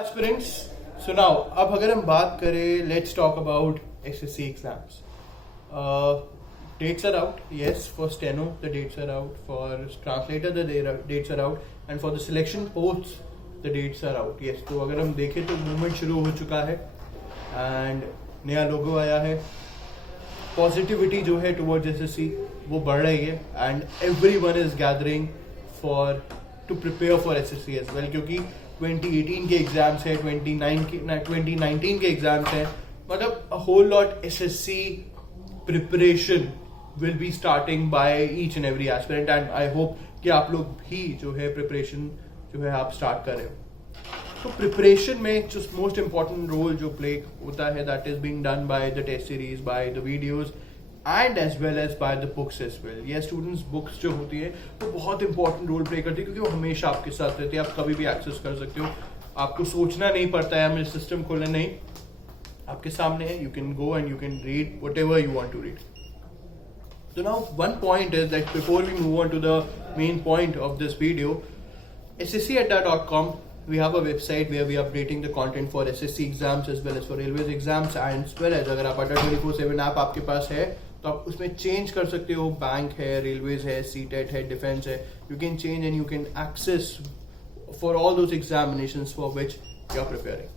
Aspirants सुनाओ। अब अगर हम बात करें, let's talk about SSC exams. Dates are out. Yes, for steno the dates are out, for translator the dates are out, and for the selection posts the dates are out. Yes, तो अगर हम देखें तो movement शुरू हो चुका है and नया लोगो आया है. पॉजिटिविटी जो है टुवर्ड्स एसएससी वो बढ़ रही है and everyone is gathering for to prepare for SSC as well, क्योंकि 2018 के एग्जाम्स है, 2019 के एग्जाम्स हैं. मतलब a whole lot SSC preparation will be starting by each and every aspirant and I hope कि आप लोग भी जो है प्रिपरेशन जो है आप स्टार्ट कर रहे हो. तो प्रिपरेशन में जो मोस्ट इंपॉर्टेंट रोल जो प्ले होता है that is being done by the test series, by the videos and as well as by the books as well. ये स्टूडेंट्स बुक्स जो होती है वो बहुत इंपॉर्टेंट रोल प्ले करती है क्योंकि वो हमेशा आपके साथ रहती है. आप कभी भी एक्सेस कर सकते हो, आपको सोचना नहीं पड़ता है, हमें सिस्टम खोलना नहीं, आपके सामने है. You can go and you can read whatever you want to read. So now one point is that before we move on to the main point of this video, sscadda.com, we have a website where we are updating the content for SSC exams as well as for railways exams and as well as अगर आप Adda 24/7 app आपके पास है तो आप उसमें change कर सकते हो. बैंक है, रेलवेज है, सीटेट है, डिफेंस है. You can change and you can access for all those examinations for which you are preparing.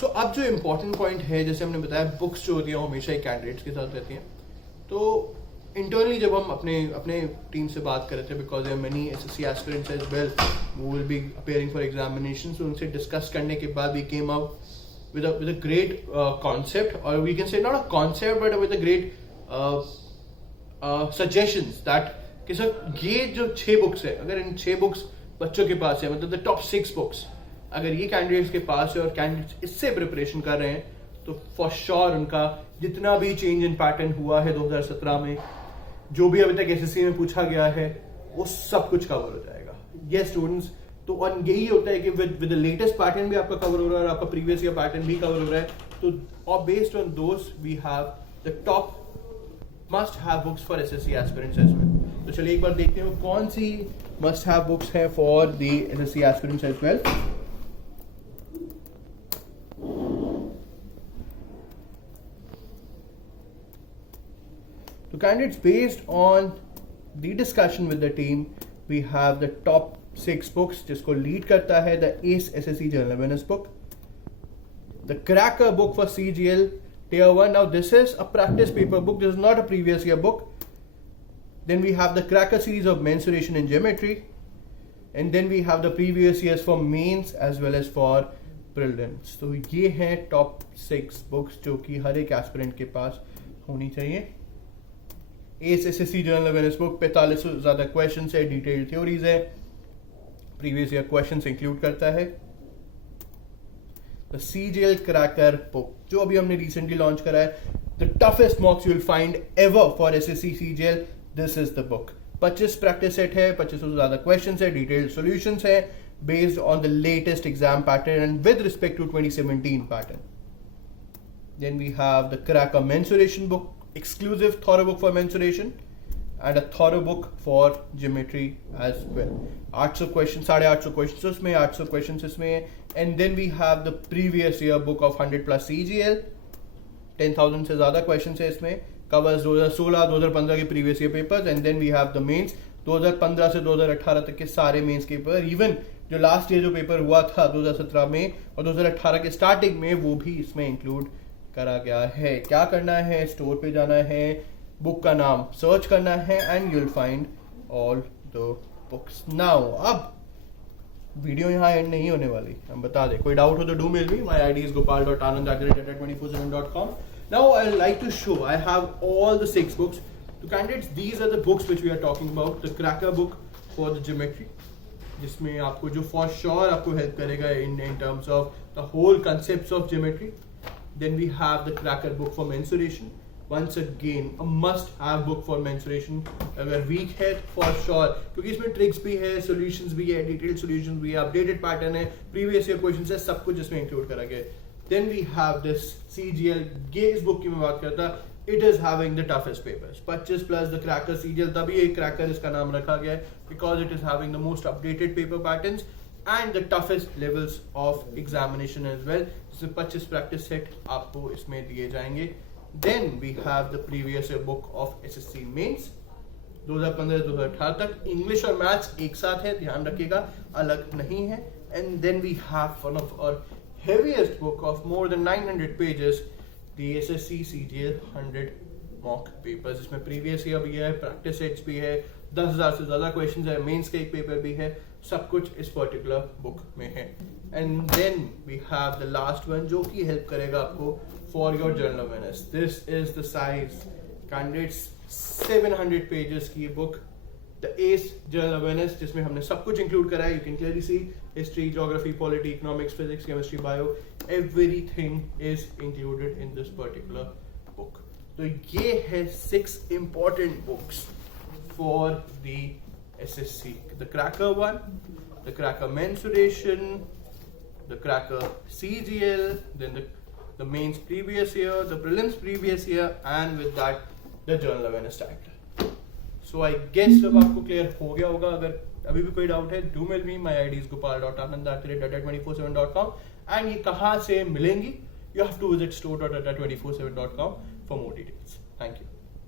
So अब जो इम्पोर्टेंट पॉइंट है, जैसे हमने बताया, बुक्स जो होती है हमेशा ही कैंडिडेट्स के साथ रहती हैं. तो इंटरनली जब हम अपने टीम से बात कर रहे थे, because there many SSC aspirants as well who will be appearing for examination, तो उनसे डिस्कस करने के बाद we came out with a great concept, और we can say not a concept but with a great suggestions that कि sir ये जो 6 books है, अगर इन 6 बुक्स बच्चों के पास है, मतलब द टॉप 6 बुक्स अगर ये कैंडिडेट्स के पास है और कैंडिडेट्स इससे प्रिपरेशन कर रहे हैं, तो फॉर श्योर उनका जितना भी चेंज इन पैटर्न हुआ है 2017 में, जो भी अभी तक एसएससी में पूछा गया है, वो सब कुछ कवर हो जाएगा. ये स्टूडेंट्स तो और यही होता है कि विद द लेटेस्ट पैटर्न भी आपका कवर हो रहा है और आपका प्रीवियस ईयर पैटर्न भी कवर हो रहा है. तो और based on those we have the top must have books for SSC aspirants as well. तो चलिए एक बार देखते हैं कौन सी मस्ट हैव बुक्स है for the SSC aspirants as well. So candidates, based on the discussion with the team, we have the top 6 books जिसको lead करता है the ACE SSC General Awareness book, the Cracker book for CGL Tier 1. Now this is a practice paper book, this is not a previous year book. Then we have the Cracker series of mensuration and geometry, and then we have the previous years for mains as well as for prelims. तो ये हैं top 6 books जो कि हर एक aspirant के पास होनी चाहिए. S SSC general awareness book 45 से ज्यादा क्वेश्चन है, डिटेल्ड थ्योरीज है, प्रीवियस ईयर क्वेश्चंस इंक्लूड करता है. द सीजीएल क्रैकर बुक जो अभी हमने रिसेंटली लॉन्च करा है, the toughest mocks you will find ever for SSC CGL, this is the book. 25 practice set है, 25 से ज्यादा क्वेश्चन है, डिटेल्ड सॉल्यूशंस है based on the latest exam pattern and with respect to 2017 pattern. Then we have the cracker mensuration book, exclusive thorough book for mensuration and a thorough book for geometry as well. 800 questions, 850 questions उसमें, 800 questions इसमें. And then we have the previous year book of 100 plus CGL, 10,000 से ज़्यादा questions है इसमें, covers 2016, 2015 के previous year papers. And then we have the mains, 2015 से 2018 तक के सारे mains के पेपर, even जो लास्ट ईयर जो पेपर हुआ था 2017 में और 2018 के स्टार्टिंग में, वो भी इसमें इंक्लूड करा गया है. क्या करना है, स्टोर पे जाना है, बुक का नाम सर्च करना है and you will find all the books. Now अब वीडियो यहाँ एंड नहीं होने वाली, हम बता दें. कोई डाउट हो तो do mail me, my ID is gopal.anand@24/7.com. Now I like to show I have all the 6 books. तो candidates, these are the books which we are talking about. The cracker book for the geometry, जिसमें आपको जो for sure आपको help करेगा in terms of the whole concepts of geometry. Then we have the Cracker book for mensuration. Once again, a must-have book for mensuration. अगर weak है for sure, क्योंकि इसमें tricks भी है, solutions भी है, detailed solutions भी है, updated pattern है, previous year questions है, सब कुछ इसमें include करा गया है. Then we have this CGL. ये इस book की मैं बात करता, it is having the toughest papers. 25 plus the Cracker CGL, तभी ये Cracker इसका नाम रखा गया है because it is having the most updated paper patterns. And the toughest levels of examination as well, जिसमें 25 प्रैक्टिस सेट आपको इसमें दिए जाएंगे. Then we have the previous year book of SSC mains 2015-2018 तक. इंग्लिश और मैथ्स एक साथ है, ध्यान रखिएगा, अलग नहीं है. And then we have one of our heaviest book of more than 900 pages, the SSC CGL 100 mock papers, जिसमें previous year भी है, practice sets भी है, 10,000 से ज़्यादा questions है, mains का एक paper भी है, सब कुछ इस particular book में है. And then we have the last one जो कि help करेगा आपको for your journal awareness. This is the size candidates 700 pages की book, the ACE Journal Awareness, जिसमें हमने सब कुछ इंक्लूड करा है. You can clearly see history, geography, polity, economics, physics, chemistry, bio, everything is included in this particular book. तो ये है 6 important books for the SSC. The cracker 1, the cracker mensuration, the cracker CGL, then the mains previous year, the prelims previous year, and with that the journal awareness title. So I guess अब आपको clear हो गया होगा. अगर अभी भी कोई doubt है, do mail me. My ID is gopal.anand@247.com. And ये कहाँ से मिलेंगी? You have to visit store.247.com for more details. Thank you.